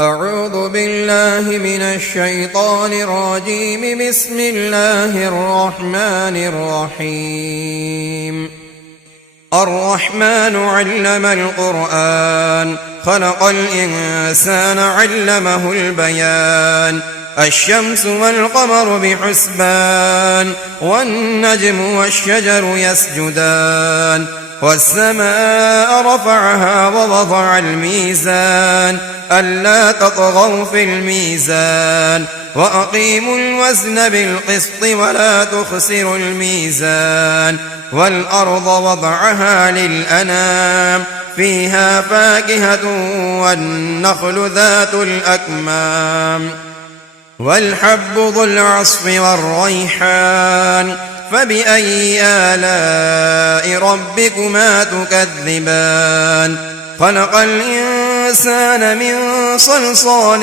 أعوذ بالله من الشيطان الرجيم. بسم الله الرحمن الرحيم. الرحمن علم القرآن، خلق الإنسان علمه البيان. الشمس والقمر بحسبان، والنجم والشجر يسجدان. والسماء رفعها ووضع الميزان، ألا تطغوا في الميزان، وأقيموا الوزن بالقسط ولا تخسروا الميزان. والأرض وضعها للأنام، فيها فاكهة والنخل ذات الأكمام، والحب ذو العصف والريحان. فبأي آلاء ربكما تكذبان؟ خلق الإنسان من صلصال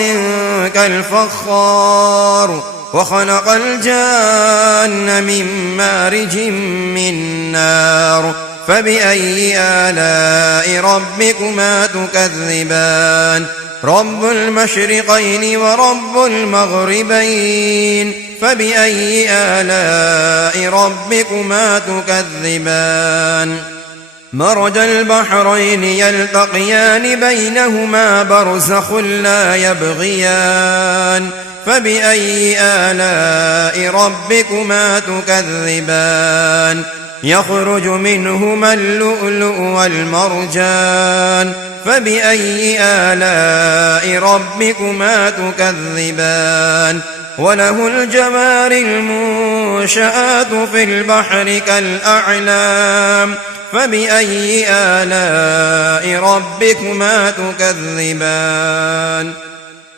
كالفخار، وخلق الجان من مارج من نار. فبأي آلاء ربكما تكذبان؟ رب المشرقين ورب المغربين. فبأي آلاء ربكما تكذبان؟ مرج البحرين يلتقيان، بينهما برزخ لا يبغيان. فبأي آلاء ربكما تكذبان؟ يخرج منهما اللؤلؤ والمرجان. فبأي آلاء ربكما تكذبان؟ وله الجوار المنشآت في البحر كالأعلام. فبأي آلاء ربكما تكذبان؟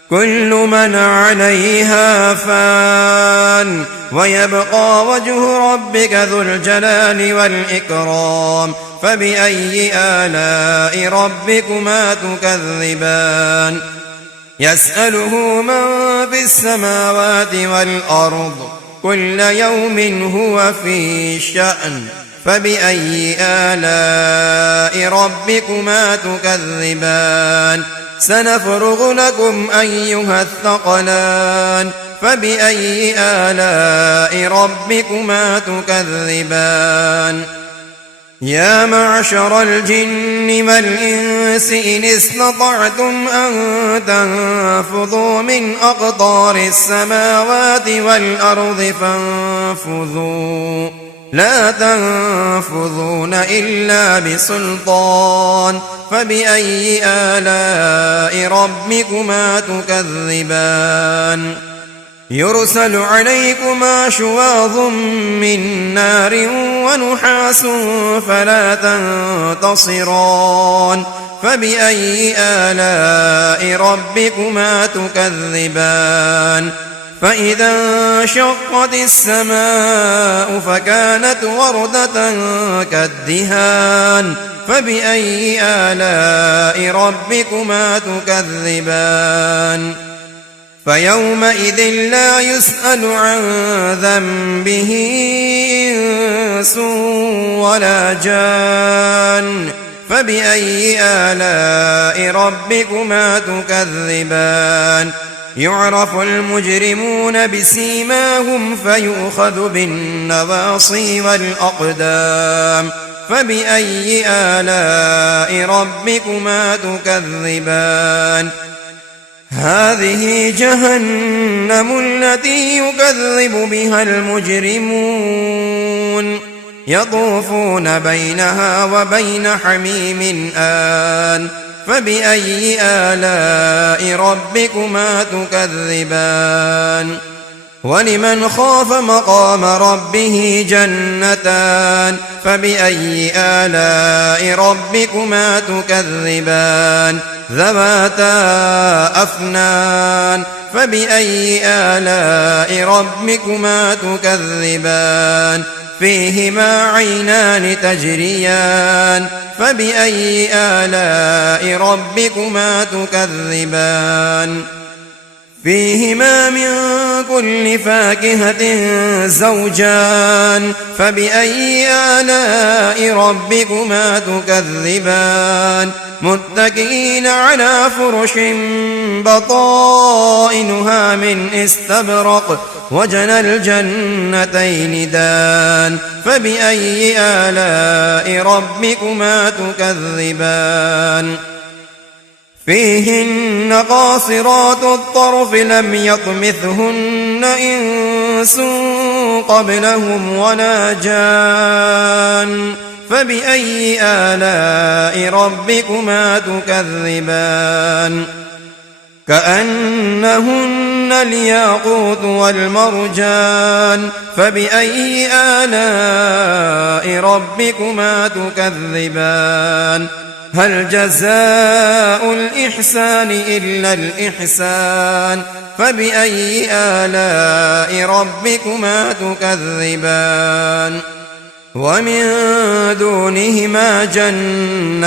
كل من عليها فان، ويبقى وجه ربك ذو الجلال والإكرام. فبأي آلاء ربكما تكذبان؟ يسأله من في السماوات والأرض، كل يوم هو في شأن. فبأي آلاء ربكما تكذبان؟ سنفرغ لكم أيها الثقلان. فبأي آلاء ربكما تكذبان؟ يا معشر الجن والإنس إن استطعتم أن تنفذوا من أقطار السماوات والأرض فانفذوا، لا تنفذون إلا بسلطان. فبأي آلاء ربكما تكذبان؟ يرسل عليكما شواظ من نار ونحاس فلا تنتصران. فبأي آلاء ربكما تكذبان؟ فإذا انشقت السماء فكانت وردة كالدهان. فبأي آلاء ربكما تكذبان؟ فيومئذ لا يسأل عن ذنبه إنس ولا جان. فبأي آلاء ربكما تكذبان؟ يعرف المجرمون بسيماهم فيؤخذ بالنواصي والأقدام. فبأي آلاء ربكما تكذبان؟ هذه جهنم التي يكذب بها المجرمون، يطوفون بينها وبين حميم آن. فبأي آلاء ربكما تكذبان؟ ولمن خاف مقام ربه جنتان. فبأي آلاء ربكما تكذبان؟ ذواتا أفنان. فبأي آلاء ربكما تكذبان؟ فيهما عينان تجريان. فبأي آلاء ربكما تكذبان؟ فيهما من كل فاكهة زوجان فبأي آلاء ربكما تكذبان متكئين على فرش بطائنها من استبرق وجنى الجنتين دان فبأي آلاء ربكما تكذبان فيهن قاصرات الطرف لم يطمثهن إنس قبلهم ولا جان فبأي آلاء ربكما تكذبان كأنهن الياقوت والمرجان فبأي آلاء ربكما تكذبان هل جزاء الإحسان إلا الإحسان فبأي آلاء ربكما تكذبان ومن دونهما جنتان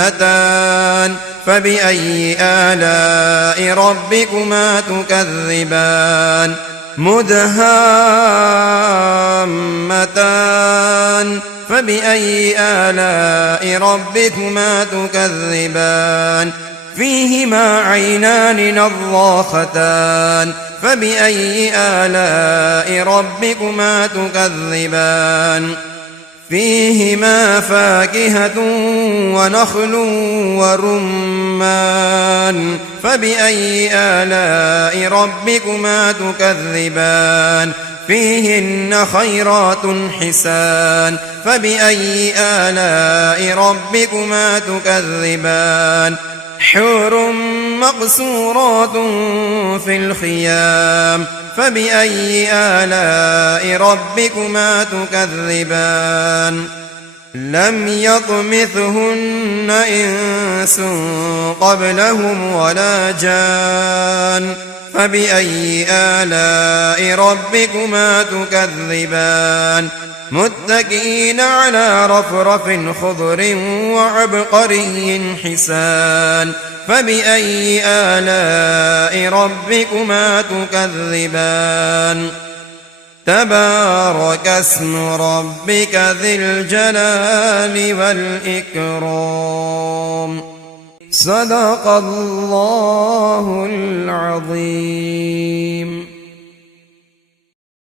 فبأي آلاء ربكما تكذبان مدهامتان فبأي آلاء ربكما تكذبان فيهما عينان نضاختان فبأي آلاء ربكما تكذبان فيهما فاكهة ونخل ورمان فبأي آلاء ربكما تكذبان فيهن خيرات حسان فبأي آلاء ربكما تكذبان حور مقصورات في الخيام فبأي آلاء ربكما تكذبان لم يطمثهن إنس قبلهم ولا جان فبأي آلاء ربكما تكذبان متكئين على رفرف خضر وعبقري حسان فبأي آلاء ربكما تكذبان تبارك اسم ربك ذي الجلال والإكرام صدق الله العظيم.